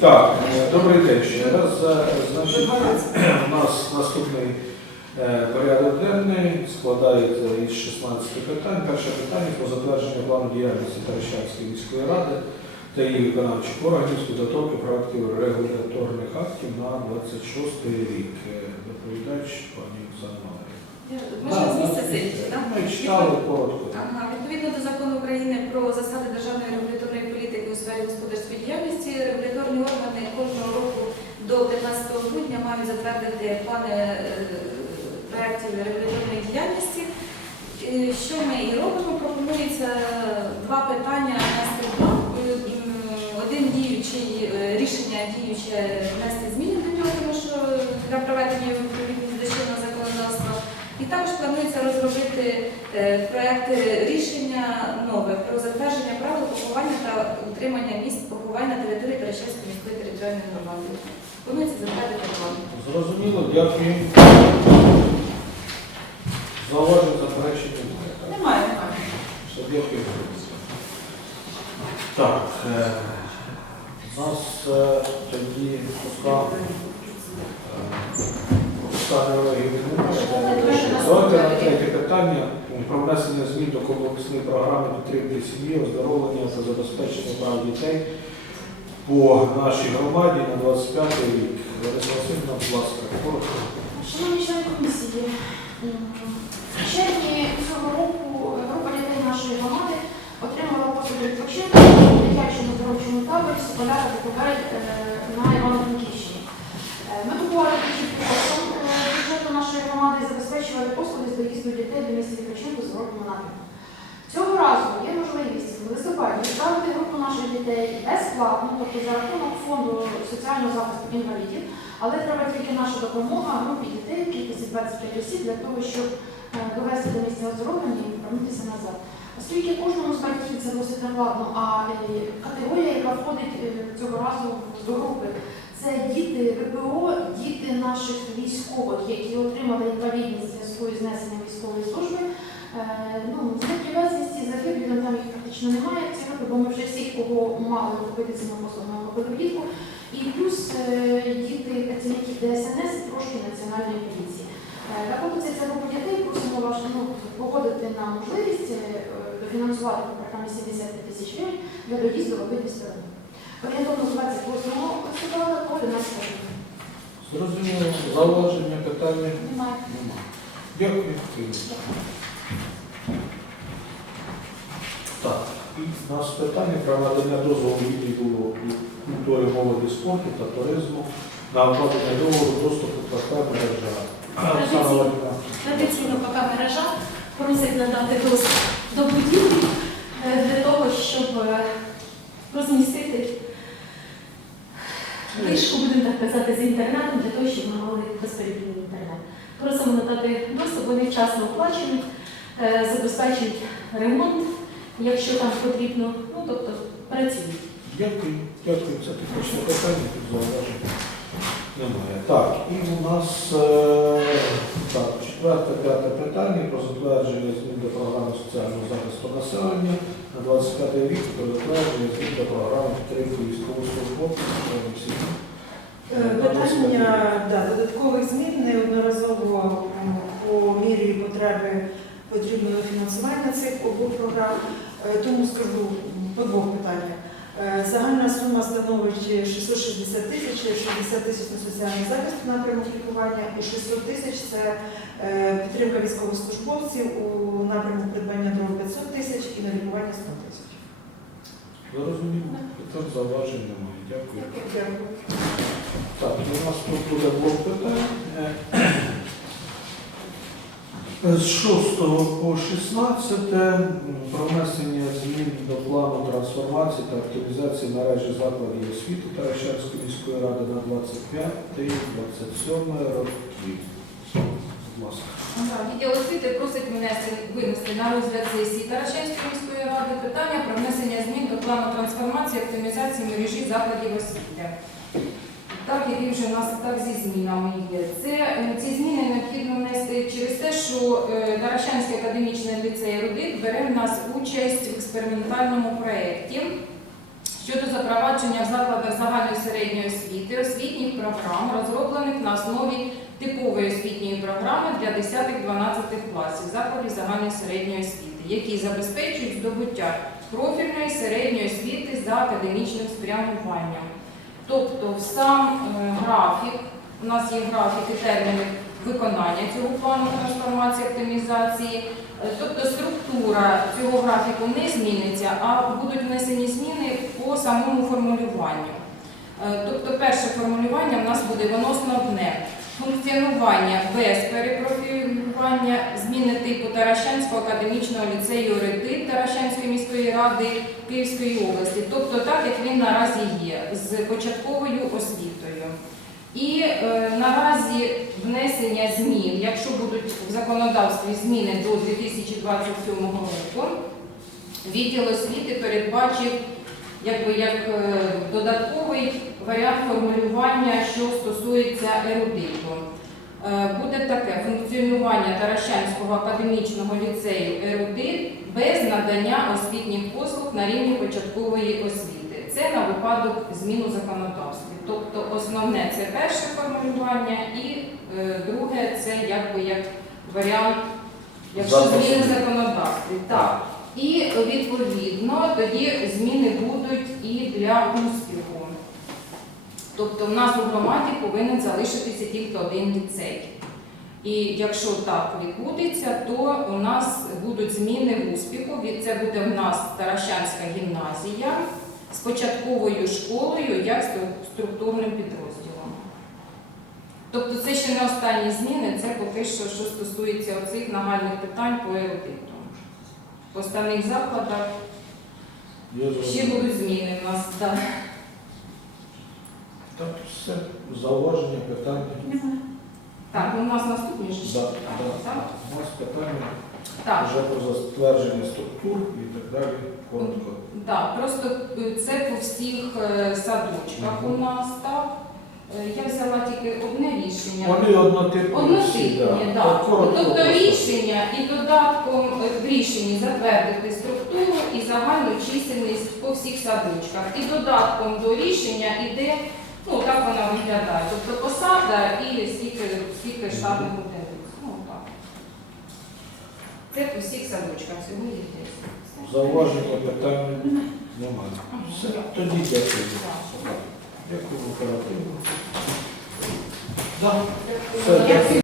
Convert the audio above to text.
Так, е, добрий день ще раз. Е, Значить, у нас наступний е, порядок денний складається із 16 питань. Перше питання про затвердження плану діяльності Таращанської міської ради та її виконавчих органів з підготовки проектів регуляторних актів на 26 рік. Доповідач пані Оксана. Можна з місця сидіти, так? Ми читали коротко. Ага, відповідно до закону України про засади державної регуляторної політики у сфері господарської діяльності, затвердити плани е, проєктів регуляторної діяльності. Е, Що ми і робимо? Пропонується два питання внести блок. Е, Один діючий рішення діюче внести зміни до нього, тому що для проведення його відповідності до чинного законодавства. І також планується розробити е, проект рішення нове про затвердження правил поховання та утримання місць поховань на території Таращанської міської територіальної громади. Планується затвердити план. Зрозуміло, дякую. Зауважень заперечення немає. Немає, немає. Все, дякую. Так, е, у нас е, тоді пока Немає. Давайте на третє питання про внесення змін до комплексної програми підтримки сім'ї, оздоровлення та забезпечення прав дітей по нашій громаді на 25 рік. Лариса Васильівна, будь ласка, коротко. Шановні члени комісії, в червні цього року група дітей нашої громади отримала послуги відпочинку у дитячому здоровчому таборі Сополяра Буковель на Івано-Франківщині. Е, Ми купували такі бюджету нашої громади і забезпечували послуги з доїзду дітей до місця відпочинку з зворотному напрямку. Цього разу є можливість в листопаді відправити групу наших дітей безплатно, тобто за рахунок фонду соціального захисту інвалідів, але треба тільки наша допомога групі дітей кількості 25 осіб для того, щоб е, довести до місця оздоровлення і повернутися назад. Оскільки кожному з батьків це досить накладно, а е, категорія, яка входить е, цього разу до групи, це діти ВПО, діти наших військових, які отримали інвалідність зв'язку із знесенням військової служби. Е, Ну, безвісті, загиблі, там їх практично немає цій бо ми вже всіх, кого мали охопити цими послугами, охопили влітку. І плюс е, діти працівників ДСНС і трошки національної поліції. Е, Так от ця група дітей просимо вас ну, погодити на можливість дофінансувати по програмі 75 тисяч гривень для доїзду в обидві сторони. З 28 листопада по 11. Зрозуміло, зауваження, питання. Немає. Немає. Дякую. Так, і нас питання про надання дозволу відділу культури, молоді, спорту та туризму на укладення договору доступу ПК мережа. Оксана Традиційно ПК мережа просить надати доступ до будівлі е, для того, щоб е, розмістити вишку, будемо так казати, з інтернетом, для того, щоб ми мали безперебійний інтернет. Просимо надати доступ, вони вчасно оплачують, е, забезпечують ремонт, якщо там потрібно, ну тобто працюють. Дякую, дякую. Це технічне питання, тут зауваження немає. Так, і у нас е, так, четверте, п'яте питання про затвердження змін до програми соціального захисту населення на 25 рік, про затвердження змін до програми підтримки військовослужбовців. Е, Питання да, додаткових змін неодноразово по мірі потреби потрібного фінансування цих обох програм. Е, Тому скажу по двох питаннях. Е, Загальна сума становить 660 тисяч, 60 тисяч на соціальний захист напрямок лікування і 600 тисяч це підтримка військовослужбовців у напрямку придбання дров 500 тисяч і на лікування 100 тисяч. Зрозуміло. Тут зауважень немає. Дякую. Так, у нас тут буде блок питань. Е, З 6 по 16 м, про внесення змін до плану трансформації та активізації мережі закладів освіти Таращанської міської ради на 25-27 роки. Будь Відділ освіти просить внести, винести на розгляд сесії Таращанської міської ради питання про внесення змін до плану трансформації і оптимізації мережі закладів освіти. Так, який вже у нас так зі змінами є. Це е, ці зміни необхідно внести через те, що е, Таращанський академічний ліцей Рудик бере в нас участь в експериментальному проєкті щодо запровадження в закладах загальної середньої освіти освітніх програм, розроблених на основі типової освітньої програми для 10-12 класів закладів загальної середньої освіти, які забезпечують здобуття профільної середньої освіти за академічним спрямуванням. Тобто сам е, графік, у нас є графік і терміни виконання цього плану трансформації оптимізації. Е, Тобто структура цього графіку не зміниться, а будуть внесені зміни по самому формулюванню. Е, Тобто перше формулювання в нас буде воно основне. Функціонування без перепрофілювання, зміни типу Таращанського академічного ліцею «Ретит» Таращанської міської ради Київської області, тобто так, як він наразі є, з початковою освітою. І е, наразі внесення змін, якщо будуть в законодавстві зміни до 2027 року, відділ освіти передбачив якби як е, додатковий варіант формулювання, що стосується ерудиту. Е, Буде таке функціонування Таращанського академічного ліцею ерудит без надання освітніх послуг на рівні початкової освіти. Це на випадок змін у законодавстві. Тобто основне це перше формулювання, і е, друге це якби як варіант, якщо зміни законодавстві. Так. І відповідно тоді зміни будуть і для успіху. Тобто в нас у громаді повинен залишитися тільки один ліцей. І якщо так відбудеться, то у нас будуть зміни успіху. Це буде в нас Таращанська гімназія з початковою школою як структурним підрозділом. Тобто це ще не останні зміни, це поки що, що стосується оцих нагальних питань по ерудиту. В останніх закладах ще будуть зміни в нас. Да. Так, все. Зауваження, питання. Так, ну, у нас наступні ж. Да, Так, да. так. У нас питання Так, вже про затвердження структур і так далі. Коротко. да, просто е, це по всіх е, садочках у нас, так. Е, Я взяла тільки одне рішення. Вони однотипні. Однотипні, да. так. Коротко Тобто просто. рішення і додатком в рішенні затвердити структуру і загальну чисельність по всіх садочках. І додатком до рішення йде, ну так вона виглядає. Тобто посада і скільки, скільки штатних одиниць. Ну так. Це по всіх садочках, всього є десь. Зауваження, питання немає. Все, тоді дякую. Дякую оперативно. Да. Все, дякую.